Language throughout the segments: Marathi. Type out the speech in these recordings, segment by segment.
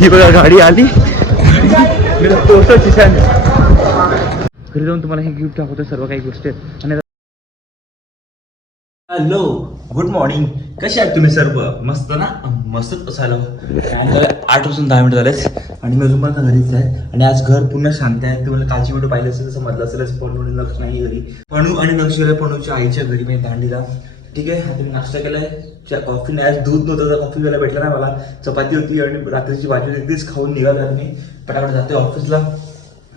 ही बघा गाडी आली घरी जाऊन तुम्हाला हे गिफ्ट दाखवतो सर्व काही गोष्टी आहेत. आणि हॅलो गुड मॉर्निंग. कसे आहात तुम्ही सर्व? मस्त ना? मस्तच असायला 8:10 झालेच आणि मी अजून पण घरीच आहे. आणि आज घर पूर्ण शांत आहे. तुम्हाला कालची व्हिडिओ पाहिली असेल तसं म्हटलं असेलच. पणू आणि लक्ष नाही घरी. पणू आणि लक्ष गेलं पणूच्या आईच्या घरी मी दांडीला. ठीक आहे, आता मी नाश्ता केलाय. कॉफी नाही, आज दूध नव्हतं तर कॉफी घ्यायला भेटला नाही मला. चपाती होती आणि रात्रीची भाजी होती, तीच खाऊन निघाला मी. पटापट जातोय ऑफिसला.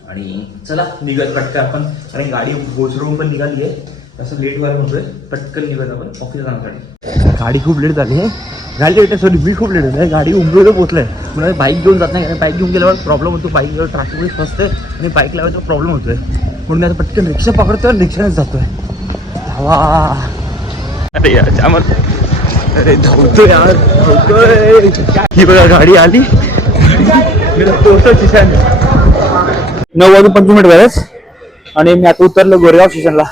आणि चला निघत पटकन आपण, आणि गाडी बोचरून पण निघाली आहे. असं लेट व्हायला म्हणतोय, पटकन निघत आपण ऑफिसला जाण्यासाठी. गाडी खूप लेट झाली आहे. गाडी लेट आहे, सॉरी मी खूप लेट झाली आहे. गाडी उमरेला पोहोचलाय. मला बाईक घेऊन जात नाही, कारण बाईक घेऊन गेल्यावर प्रॉब्लेम होतो. बाईक गेल्यावर ट्रॅफिक फसते आणि बाईक लावायचा प्रॉब्लेम होतोय. म्हणून मी आता पटकन रिक्षा पकडतोय आणि रिक्षानेच जातोय. अरे यार त्यामध्ये अरे धावतोय यार, धावतोय. ही बघा गाडी आली. 9:25 झालेच आणि मी आता उतरलो गोरेगाव स्टेशनला.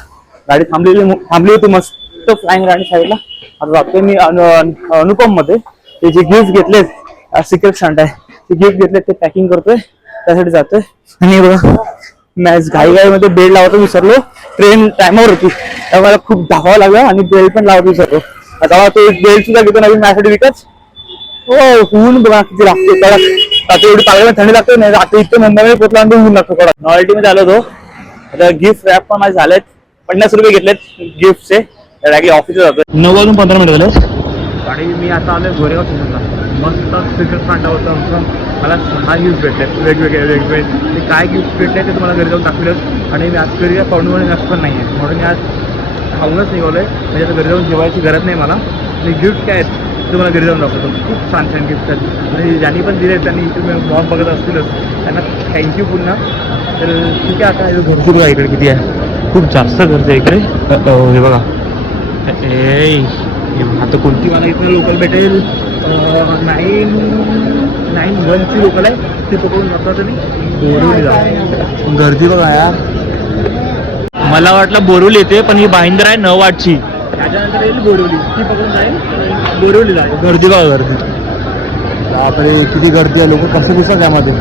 गाडी थांबली होती मस्त फ्लाइंग गाडी साईडला. आता जातोय मी अनुपम मध्ये. ते जे गिफ्ट घेतलेत सिक्रेट स्टंट आहे, ते गिफ्ट घेतलेत ते पॅकिंग करतोय, त्यासाठी जातोय. आणि बघा मॅच घाईमध्ये बेल्ट लावायचं विसरलो. ट्रेन टायमावर होती त्यामुळे मला खूप धावावं लागलं आणि बेल्ट पण लावायचं विसरलो. आता तो बेल्ट सुद्धा घेतो नवीन माझ्यासाठी विकत. हो ऊन बघा किती लागते कडक. आता एवढी पागल थंडी लागते नाही. आता इथे मुंबईमध्ये पोचला ऊन लागतो कडक. नॉवेल्टी मध्ये आलो होतो. आता गिफ्ट रॅप पण माझे झालेत. 50 रुपये घेतलेत गिफ्टचे. डायरेक्टली ऑफिसला जातोय. 9:15 झाले गाडी. मी आता आलोय गोरेगाव स्टेशनला. मस्त सिक्रेट स्टंट होतं. मला 6 गिफ्ट भेटलेत वेगवेगळे. ते काय गिफ्ट भेटले ते तुम्हाला घरी जाऊन दाखवलं. आणि मी आज घरी पाहुणे आणि नक्की पण नाही आहे, म्हणून मी आज खाऊनच निघालोय. म्हणजे आता घरी जाऊन जेवायची गरज नाही मला. आणि गिफ्ट काय आहेत ते तुम्हाला घरी जाऊन दाखवतो. खूप छान छान गिफ्ट आहेत आणि ज्यांनी पण दिले त्यांनी तुम्ही ब्लॉग बघत असतीलच, त्यांना थँक्यू पुन्हा. तर ठीक आहे, आता गर्दी बघा इकडे किती आहे. खूप जास्त गर्दी आहे इकडे. हे बघा आता कोणती मला इथं लोकल भेटेल. 991ची लोकल आहे, ते पकडून जातात आणि बोरिवलीला. गर्दी बघा यार. मला वाटलं बोरिवली येते, पण ही भाईंदर आहे 9:08ची. त्याच्यानंतर येईल बोरिवली, ती पकडून जाईल बोरिवलीला. गर्दी बघा गर्दी. बापरे किती गर्दी आहे. लोक कसे दिसतात त्यामध्ये.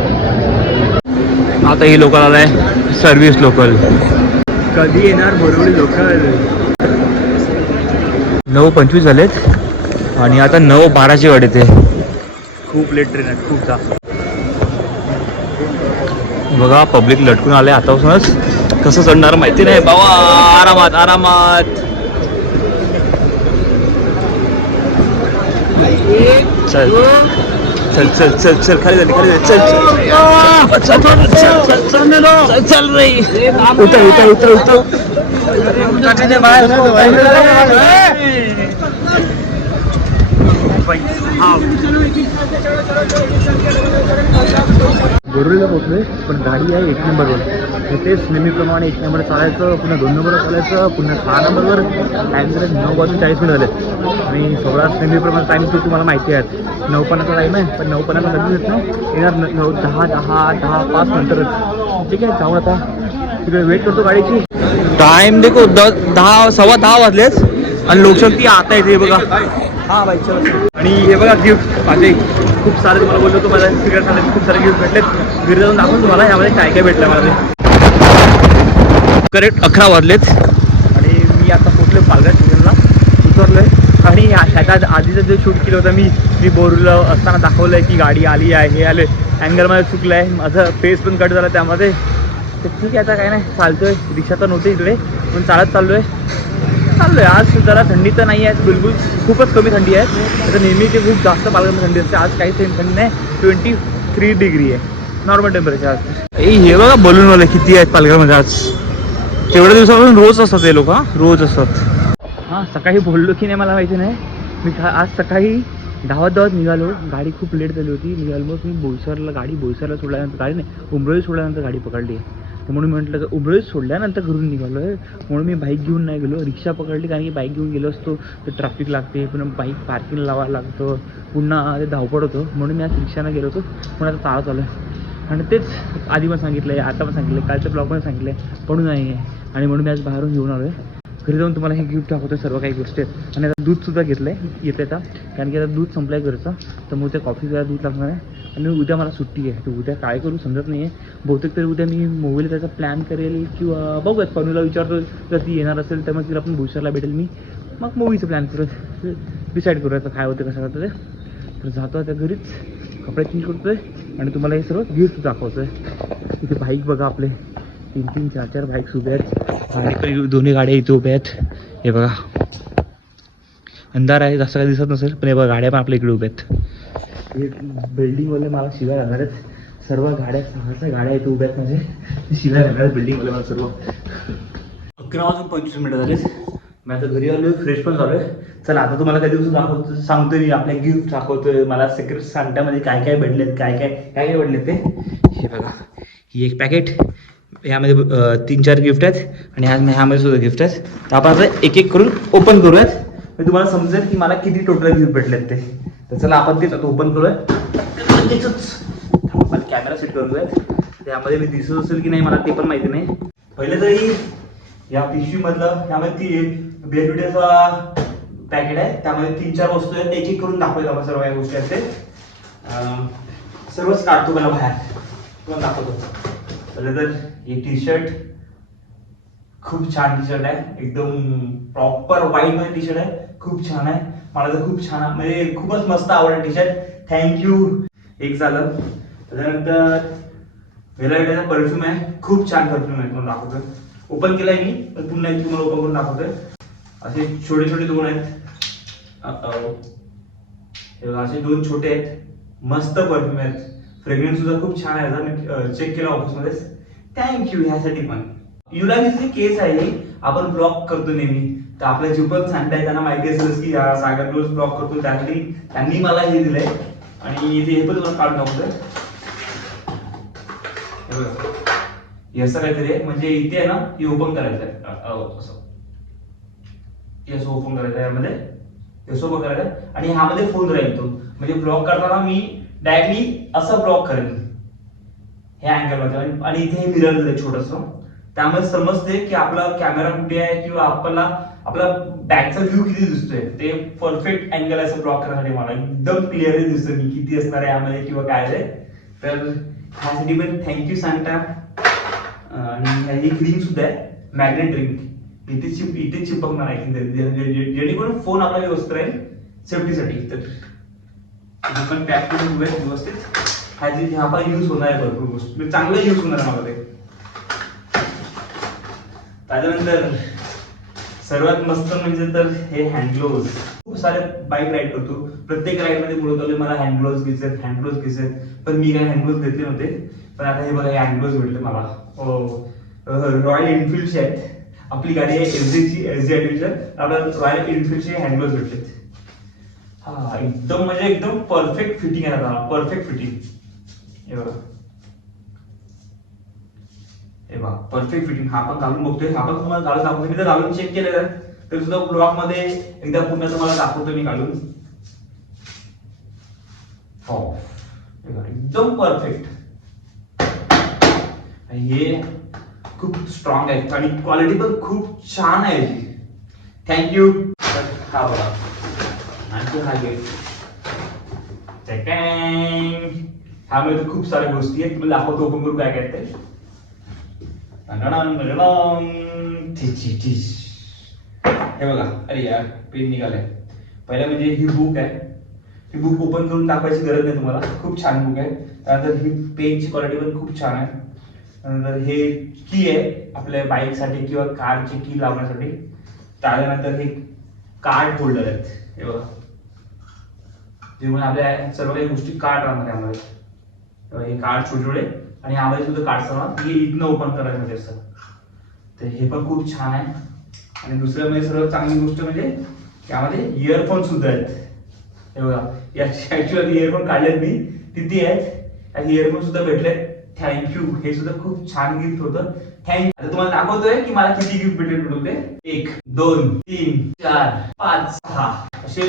आता ही लोकल आलाय सर्व्हिस लोकल. कधी येणार बोरिवली लोकल? 9:25 झालेत आणि आता 9:12ची गाडी येते. खूप लेट ट्रेन आहे, खूप जास्त. बघा पब्लिक लटकून आले आतापासूनच. कसं चढणार माहिती नाही बाबा. आरामात आरामात. चल चल चल चल चल खाली झाली खाली झाली. चल चल चल चल चल रे. उतर उतर उतर उतर. बोरिवलीला पोहोचलोय, पण गाडी आहे 1 नंबरवर. तेच नेहमीप्रमाणे 1 नंबर चालायचं, पुन्हा 2 नंबरवर चालायचं, पुन्हा 6 नंबरवर. टाईम झाले 9:40 झालेत आणि सगळा नेहमीप्रमाणे टाईम तो तुम्हाला माहिती आहे. 9:50चा टाईम आहे, पण 9:50 कधीच येत नाही. येणार 10:05 नंतरच. ठीक आहे, जाऊन आता तिकडे वेट करतो गाडीची. टाइम देखो 10 सव्वा 10 वाजलेच आणि लोकशक्ती आता येते बघा. हा बाई चल. आणि हे बघा गिफ्ट माझे खूप सारे. तुम्हाला बोलतो तो माझ्या सिक्रेट साठी खूप सारे गिफ्ट भेटलेत. घरी जाऊन दाखवून तुम्हाला यामध्ये काय काय भेटलं मला. करेक्ट 11 वाजलेत आणि मी आता पोचलो पालघर स्टेशनला. उतरलोय आणि ह्याच्या आधीचं जे शूट केलं होतं मी बोरिवलीला असताना दाखवलंय की गाडी आली आहे, हे आले. अँगलमध्ये चुकलं आहे, माझं फेस पण कट झाला त्यामध्ये. तर ठीक आहे, आता काय नाही, चालतोय. रिक्षा तर नव्हती इकडे, पण चालत चाललोय. आज जरा थंडी तर नाही आहे बिलकुल, खूपच कमी थंडी आहे. आता नेहमी ते खूप जास्त पालघरमध्ये थंडी असते. आज काहीच थंडी नाही. 23 डिग्री आहे नॉर्मल टेम्परेचर आज. हे बघा बलूनवाले किती आहेत पालघरमध्ये आज. तेवढ्या दिवसापासून रोज असतात ते लोक. रोज असतात. हां सकाळी बोललो की नाही मला माहिती नाही. मी आज सकाळी धावत निघालो. गाडी खूप लेट झाली होती. मी ऑलमोस्ट बोईसरला सोडल्यानंतर गाडी नाही, उमरोळी सोडल्यानंतर गाडी पकडली. तर म्हणून म्हटलं तर उमरोळी सोडल्यानंतर घरून निघालो आहे. म्हणून मी बाईक घेऊन नाही गेलो, रिक्षा पकडली. कारण की बाईक घेऊन गेलो असतो तर ट्रॅफिक लागते, पुन्हा बाईक पार्किंग लावायला लागतं, पुन्हा ते धावपळ होतं. म्हणून मी आज रिक्षानं गेलो होतो. पण आता चालत आलो आहे. आणि तेच आधी पण सांगितलं आहे, आता पण सांगितलं आहे, कालच्या ब्लॉग पण सांगितलं आहे, पण नाही आहे. आणि म्हणून मी आज बाहेरून घेऊन आलो आहे. घरी जाऊन तुम्हाला हे गिफ्ट दाखवतो, सर्व काही गोष्टी आहेत. आणि आता दूधसुद्धा घेतलं आहे येते आता, कारण की आता दूध संपलं आहे घरचं. तर मग त्या कॉफीला दूध लागणार आहे. आणि उद्या मला सुट्टी आहे. तर उद्या काय करू समजत नाही आहे. बहुतेक तरी उद्या मी मूवीला त्याचा प्लॅन करेल किंवा बघूयात पनूला विचारतो जर ती येणार असेल तर मग तिला पण भुसारला भेटेल मी. मग मूवीचं प्लॅन करत डिसाईड करूया काय होतं कसं होतं ते. तर जातो आता घरीच कपडे चेंज करतो आहे आणि तुम्हाला हे सर्व गिफ्ट दाखवतो आहे. इथे बाईक बघा आपले 3-3, 4-4 बाईक्स उभे आहेत आणि इकडे दोन्ही गाड्या इथे उभ्या आहेत. हे बघा अंधार आहे जास्त काही दिसत नसेल पण हे बघा गाड्या पण आपल्या इकडे उभ्या आहेत. हे बिल्डिंगवाले मला शिवाय घालणार आहेत. सर्व गाड्या 6 गाड्या इथे उभ्या आहेत म्हणजे शिवाय घालणार आहेत बिल्डिंगवाले मला सर्व. 11:25 झालेत. मी आता घरी आलो फ्रेश पण झालो आहे. चला आता तुम्हाला काही दिवस दाखवतो सांगतोय मी आपल्या गिफ्ट दाखवतोय. मला सिक्रेट सांगण्यामध्ये काय काय भेटलेत काय काय भेटलेत ते. हे बघा ही एक पॅकेट ह्यामध्ये 3-4 गिफ्ट आहेत आणि ह्यामध्ये सुद्धा गिफ्ट आहेत. तर आपण आता एक एक करून ओपन करूयात. मी तुम्हाला समजेल की मला किती टोटल गिफ्ट भेटलेत ते. तर चला आपण तेच आता ओपन करूयात. आपण कॅमेरा सेट करूयात. त्यामध्ये मी दिसत असेल की नाही मला ते पण माहिती नाही. पहिले तरी या पिशवी मधलं त्यामध्ये ती बेलविट्याचा पॅकेट आहे. त्यामध्ये 3-4 वस्तू आहेत. एक एक करून दाखवतो आपण सर्व या गोष्टी आहेत ते सर्वच काढतो मला बाहेर तुम्हाला दाखवतो. पहिले तर हे टी शर्ट खूप छान टी शर्ट आहे. एकदम प्रॉपर व्हाईट मध्ये टी शर्ट आहे. खूप छान आहे. मला तर खूप छान म्हणजे खूपच मस्त आवडलं टी शर्ट. थँक्यू. एक झालं. त्याच्यानंतर वेलावेटाचा परफ्यूम आहे. खूप छान परफ्यूम आहे. तुम्हाला दाखवतो. ओपन केलाय मी पण पुन्हा एक तुम्हाला ओपन करून दाखवतोय. असे छोटे छोटे 2 आहेत. हे बघा असे 2 छोटे आहेत. मस्त परफ्यूम आहेत. फ्रेग्रन्स सुद्धा खूप छान आहे. मी चेक केला ऑफिसमध्ये. थँक्यू. ह्यासाठी पण युलानीचे केस आहे. आपण ब्लॉक करतो नेहमी. तर आपल्या जे पण सांगताय त्यांना माहिती असेलच की सागर रोज ब्लॉक करतो. त्यासाठी त्यांनी मला हे दिलंय आणि हे पण तुम्हाला काढून दाखवतोय. हे बघा हे असं काहीतरी आहे. म्हणजे इथे आहे ना हे ओपन करायचं आहे. असं हे असं ओपन करायचं आहे. यामध्ये हे ओपन करायचं आहे आणि ह्यामध्ये फोन राहील तो. म्हणजे ब्लॉक करताना मी डायरेक्टली असं ब्लॉक करेन ह्या अँगल मध्ये. आणि इथे हे मिरर दिलंय छोटंसं. त्यामुळे समजते की आपला कॅमेरा कुठे आहे किंवा आपला बॅकचा व्ह्यू किती दिसतोय. ते परफेक्ट अँगल असं ब्लॉक करण्यासाठी मला एकदम क्लिअरली दिसतं की किती असणार आहे यामध्ये किंवा काय आहे. तर ह्यासाठी पण थँक्यू सांगता. आणि ही क्रीम सुद्धा आहे मॅग्नेट रिंग. इथे चिपकणार आहे जेणेकरून फोन आपला व्यवस्थित राहील सेफ्टीसाठी. तर आपण पॅक करून घेऊया व्यवस्थित. हा पण यूज होणार आहे भरपूर गोष्टी चांगलं यूज होणार आहे मला ते. त्याच्यानंतर सर्वात मस्त म्हणजे तर हे हँड ग्लोव्ज. खूप सारे बाईक राईड करतो. प्रत्येक राईड मध्ये बोलत मला हँड ग्लोव्ज घ्यायचे पण मी काय हँड ग्लोव्ज घेतले नव्हते. पण आता हे बघा हँड ग्लोव्ज भेटले मला. रॉयल एनफिल्डचे आहेत. आपली गाडी आहे एसजी ॲडव्हेंचर. आपल्याला रॉयल एनफिल्डचे हँड ग्लोव्ज भेटलेत. हा एकदम म्हणजे एकदम परफेक्ट फिटिंग आहे. आता परफेक्ट फिटिंग. हे बघा परफेक्ट फिटिंग. हा पण घालून बघतोय. हा पण तुम्हाला घालून दाखवतो. मी तर घालून चेक केलेलं आहे तर सुद्धा ब्लॉग मध्ये एकदा पुन्हा तुम्हाला दाखवतो मी घालून. हो एकदम परफेक्ट. हे खूप स्ट्रॉंग आहे आणि क्वालिटी पण खूप छान आहे याची. थँक्यू. हा बघा आणखी हा गिफ्ट. ह्यामध्ये खूप साऱ्या गोष्टी आहेत. तुम्हाला दाखवतो ओपन करून काय काय ते. हे बघा अरे यार पेन निघालंय. पहिला म्हणजे ही बुक आहे. ही बुक ओपन करून दाखवायची गरज नाही तुम्हाला. खूप छान बुक आहे. त्यानंतर ही पेनची क्वालिटी पण खूप छान आहे. त्यानंतर हे की आहे आपल्या बाईकसाठी किंवा कारची की लावण्यासाठी. त्यानंतर हे कार्ड होल्डर आहेत. हे बघा जेव्हा आपल्या सर्व काही गोष्टी कार्ड राहणार यामध्ये. हे कार्ड छोटे आणि यामध्ये सुद्धा कार्ड असतात. हे इथनं ओपन करायचं म्हणजे असं. तर हे पण खूप छान आहे. आणि दुसरं म्हणजे सर्वात चांगली गोष्ट म्हणजे यामध्ये इयरफोन सुद्धा आहेत. हे बघा याची ऍक्च्युअली इयरफोन काढलेत मी किती आहेत. इयरफोन सुद्धा भेटलेत. थँक्यू. हे सुद्धा खूप छान गिफ्ट होतं. थँक्यू. आता तुम्हाला दाखवतोय की मला किती गिफ्ट भेटले होते. 1 2 3 4 5 6 असे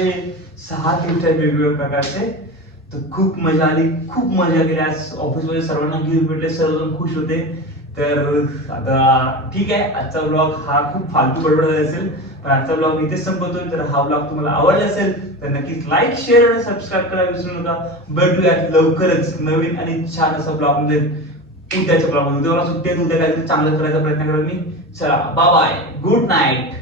6 गिफ्ट आहेत वेगवेगळ्या प्रकारचे. तर खूप मजा आली. खूप मजा केली आज ऑफिसमध्ये. सर्वांना गिफ्ट भेटले. सर्वजण खुश होते. तर आता ठीक आहे, आजचा ब्लॉग हा खूप फालतू बडबड असेल, पण आजचा ब्लॉग इथेच संपवतोय. जर हा ब्लॉग तुम्हाला आवडला असेल तर नक्कीच लाईक, शेअर आणि सबस्क्राईब करायला विसरू नका. भेटूयात लवकरच नवीन आणि छान असा ब्लॉग मध्ये. उद्याच्या ब्लॉग मध्ये, उद्या मला सुट्टी आहे, उद्या काहीतरी चांगलं करायचा प्रयत्न करेल मी. चला, बाय बाय, गुड नाईट.